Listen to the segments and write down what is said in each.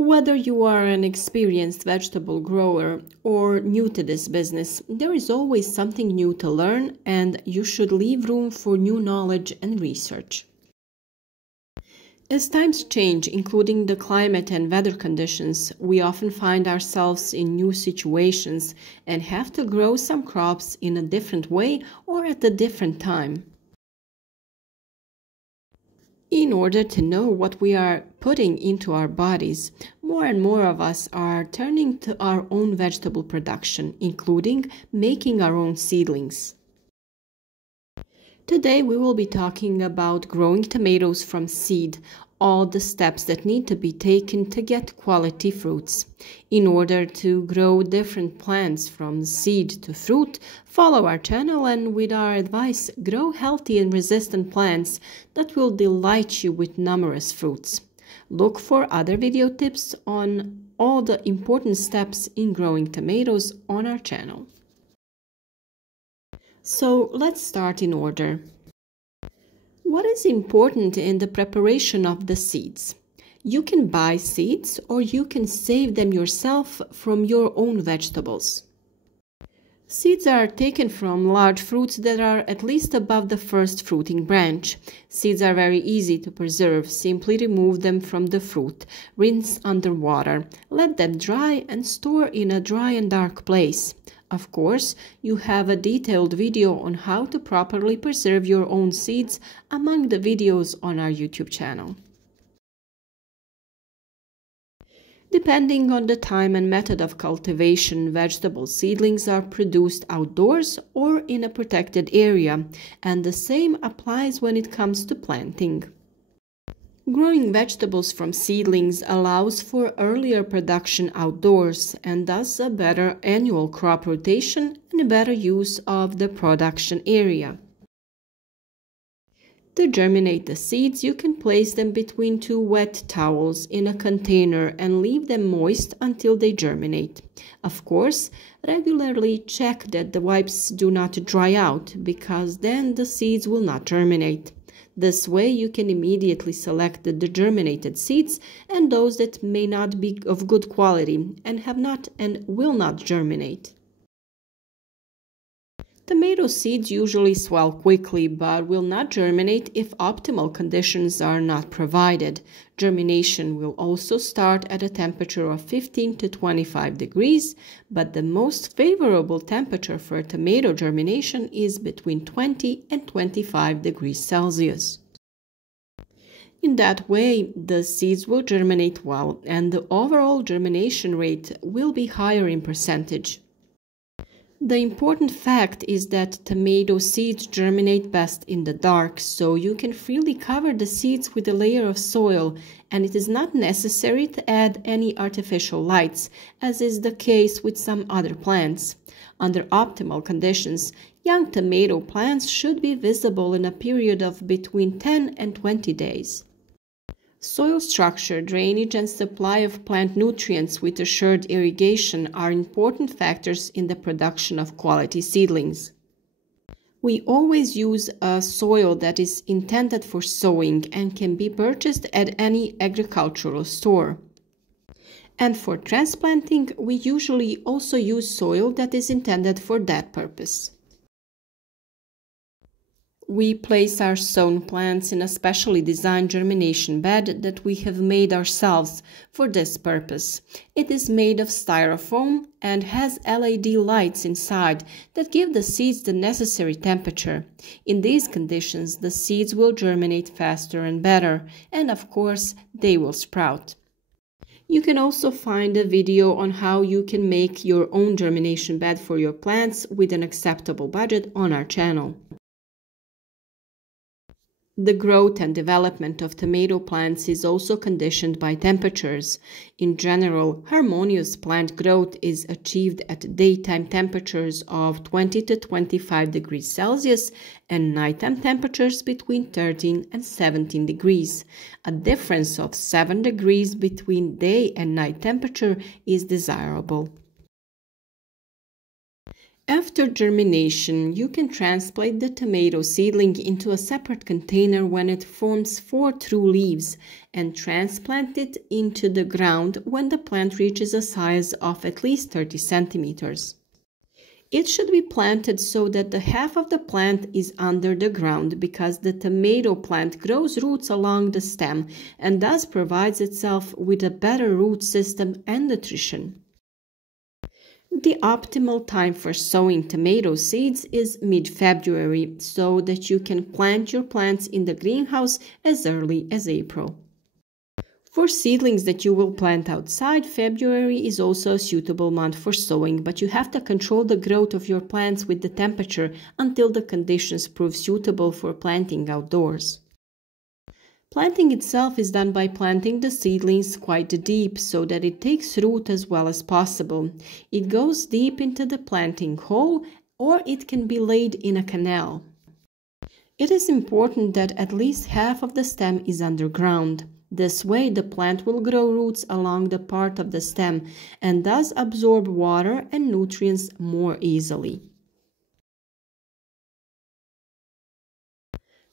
Whether you are an experienced vegetable grower or new to this business, there is always something new to learn, and you should leave room for new knowledge and research. As times change, including the climate and weather conditions, we often find ourselves in new situations and have to grow some crops in a different way or at a different time. In order to know what we are putting into our bodies, more and more of us are turning to our own vegetable production, including making our own seedlings. Today we will be talking about growing tomatoes from seed, all the steps that need to be taken to get quality fruits. In order to grow different plants from seed to fruit, follow our channel and with our advice, grow healthy and resistant plants that will delight you with numerous fruits. Look for other video tips on all the important steps in growing tomatoes on our channel. So let's start in order. What is important in the preparation of the seeds? You can buy seeds or you can save them yourself from your own vegetables. Seeds are taken from large fruits that are at least above the first fruiting branch. Seeds are very easy to preserve. Simply remove them from the fruit, rinse under water, let them dry and store in a dry and dark place. Of course, you have a detailed video on how to properly preserve your own seeds among the videos on our YouTube channel. Depending on the time and method of cultivation, vegetable seedlings are produced outdoors or in a protected area, and the same applies when it comes to planting. Growing vegetables from seedlings allows for earlier production outdoors and thus a better annual crop rotation and a better use of the production area. To germinate the seeds, you can place them between two wet towels in a container and leave them moist until they germinate. Of course, regularly check that the wipes do not dry out, because then the seeds will not germinate. This way you can immediately select the germinated seeds and those that may not be of good quality and have not and will not germinate. Tomato seeds usually swell quickly but will not germinate if optimal conditions are not provided. Germination will also start at a temperature of 15 to 25 degrees, but the most favorable temperature for tomato germination is between 20 and 25 degrees Celsius. In that way, the seeds will germinate well and the overall germination rate will be higher in percentage. The important fact is that tomato seeds germinate best in the dark, so you can freely cover the seeds with a layer of soil, and it is not necessary to add any artificial lights, as is the case with some other plants. Under optimal conditions, young tomato plants should be visible in a period of between 10 and 20 days. Soil structure, drainage, and supply of plant nutrients with assured irrigation are important factors in the production of quality seedlings. We always use a soil that is intended for sowing and can be purchased at any agricultural store. And for transplanting, we usually also use soil that is intended for that purpose. We place our sown plants in a specially designed germination bed that we have made ourselves for this purpose. It is made of styrofoam and has LED lights inside that give the seeds the necessary temperature. In these conditions, the seeds will germinate faster and better, and of course, they will sprout. You can also find a video on how you can make your own germination bed for your plants with an acceptable budget on our channel. The growth and development of tomato plants is also conditioned by temperatures. In general, harmonious plant growth is achieved at daytime temperatures of 20 to 25 degrees Celsius and nighttime temperatures between 13 and 17 degrees. A difference of 7 degrees between day and night temperature is desirable. After germination, you can transplant the tomato seedling into a separate container when it forms 4 true leaves and transplant it into the ground when the plant reaches a size of at least 30 centimeters. It should be planted so that the half of the plant is under the ground because the tomato plant grows roots along the stem and thus provides itself with a better root system and nutrition. The optimal time for sowing tomato seeds is mid-February so that you can plant your plants in the greenhouse as early as April. For seedlings that you will plant outside, February is also a suitable month for sowing, but you have to control the growth of your plants with the temperature until the conditions prove suitable for planting outdoors. Planting itself is done by planting the seedlings quite deep so that it takes root as well as possible. It goes deep into the planting hole or it can be laid in a canal. It is important that at least half of the stem is underground. This way the plant will grow roots along the part of the stem and thus absorb water and nutrients more easily.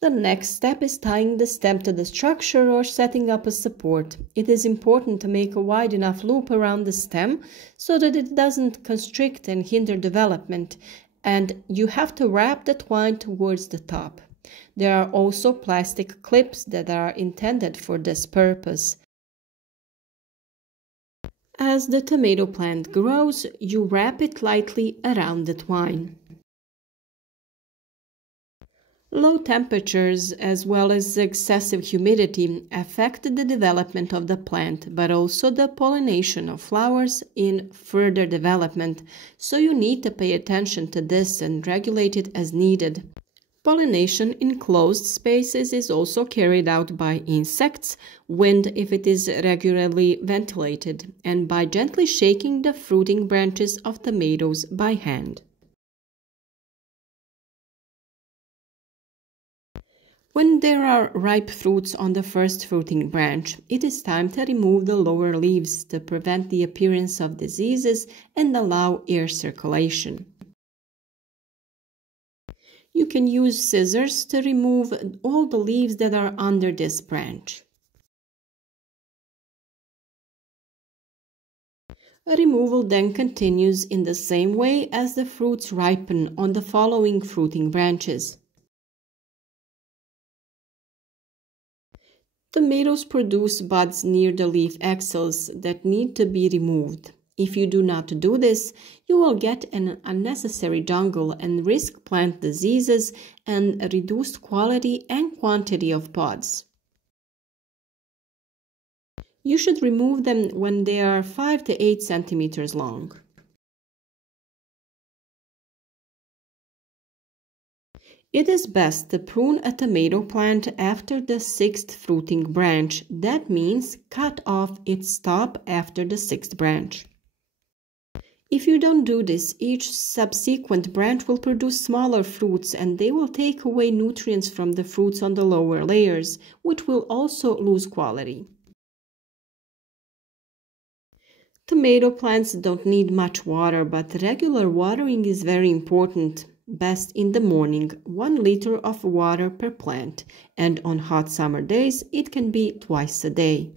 The next step is tying the stem to the structure or setting up a support. It is important to make a wide enough loop around the stem so that it doesn't constrict and hinder development, and you have to wrap the twine towards the top. There are also plastic clips that are intended for this purpose. As the tomato plant grows, you wrap it lightly around the twine. Low temperatures as well as excessive humidity affect the development of the plant, but also the pollination of flowers in further development, so you need to pay attention to this and regulate it as needed. Pollination in closed spaces is also carried out by insects, wind if it is regularly ventilated, and by gently shaking the fruiting branches of tomatoes by hand. When there are ripe fruits on the first fruiting branch, it is time to remove the lower leaves to prevent the appearance of diseases and allow air circulation. You can use scissors to remove all the leaves that are under this branch. Removal then continues in the same way as the fruits ripen on the following fruiting branches. Tomatoes produce buds near the leaf axils that need to be removed. If you do not do this, you will get an unnecessary jungle and risk plant diseases and a reduced quality and quantity of pods. You should remove them when they are 5 to 8 centimeters long. It is best to prune a tomato plant after the 6th fruiting branch. That means cut off its top after the 6th branch. If you don't do this, each subsequent branch will produce smaller fruits and they will take away nutrients from the fruits on the lower layers, which will also lose quality. Tomato plants don't need much water, but regular watering is very important. Best in the morning, 1 liter of water per plant, and on hot summer days it can be twice a day.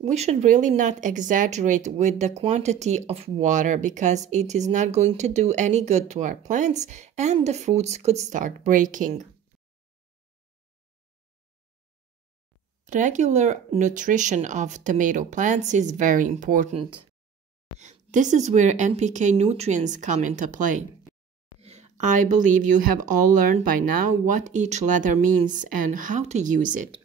We should really not exaggerate with the quantity of water because it is not going to do any good to our plants and the fruits could start breaking. Regular nutrition of tomato plants is very important. This is where NPK nutrients come into play. I believe you have all learned by now what each letter means and how to use it.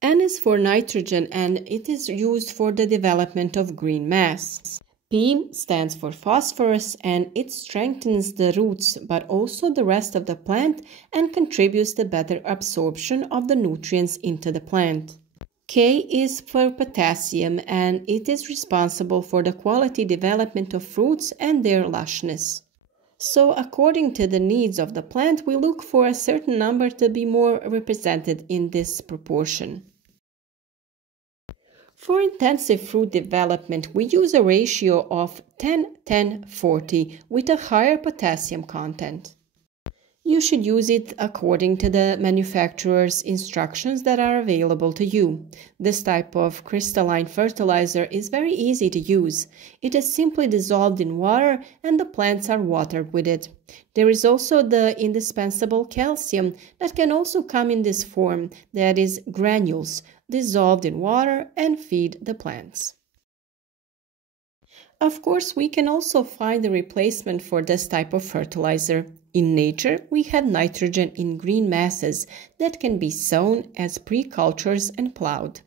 N is for nitrogen and it is used for the development of green mass. P stands for phosphorus and it strengthens the roots but also the rest of the plant and contributes to better absorption of the nutrients into the plant. K is for potassium and it is responsible for the quality development of fruits and their lushness. So according to the needs of the plant, we look for a certain number to be more represented in this proportion. For intensive fruit development, we use a ratio of 10-10-40 with a higher potassium content. You should use it according to the manufacturer's instructions that are available to you. This type of crystalline fertilizer is very easy to use. It is simply dissolved in water and the plants are watered with it. There is also the indispensable calcium that can also come in this form, that is granules, dissolved in water and feed the plants. Of course, we can also find a replacement for this type of fertilizer. In nature, we have nitrogen in green masses that can be sown as pre-cultures and plowed.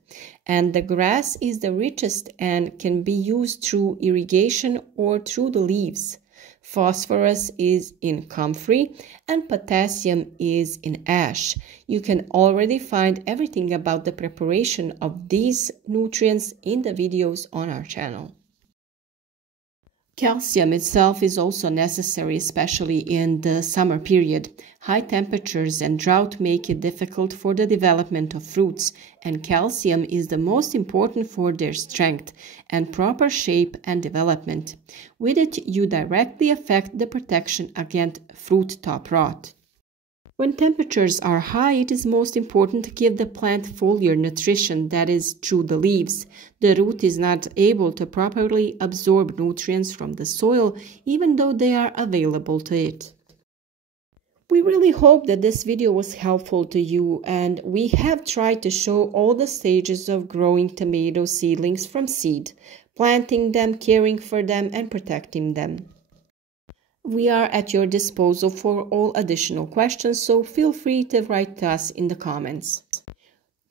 And the grass is the richest and can be used through irrigation or through the leaves. Phosphorus is in comfrey and potassium is in ash. You can already find everything about the preparation of these nutrients in the videos on our channel. Calcium itself is also necessary, especially in the summer period. High temperatures and drought make it difficult for the development of fruits, and calcium is the most important for their strength and proper shape and development. With it, you directly affect the protection against fruit top rot. When temperatures are high, it is most important to give the plant foliar nutrition, that is, through the leaves. The root is not able to properly absorb nutrients from the soil, even though they are available to it. We really hope that this video was helpful to you, and we have tried to show all the stages of growing tomato seedlings from seed, planting them, caring for them, and protecting them. We are at your disposal for all additional questions, so feel free to write to us in the comments.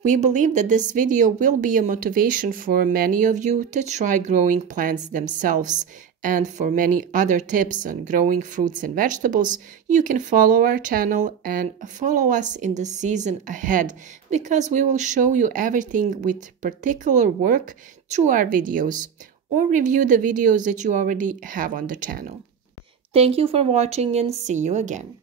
We believe that this video will be a motivation for many of you to try growing plants themselves, and for many other tips on growing fruits and vegetables, you can follow our channel and follow us in the season ahead, because we will show you everything with particular work through our videos, or review the videos that you already have on the channel. Thank you for watching and see you again.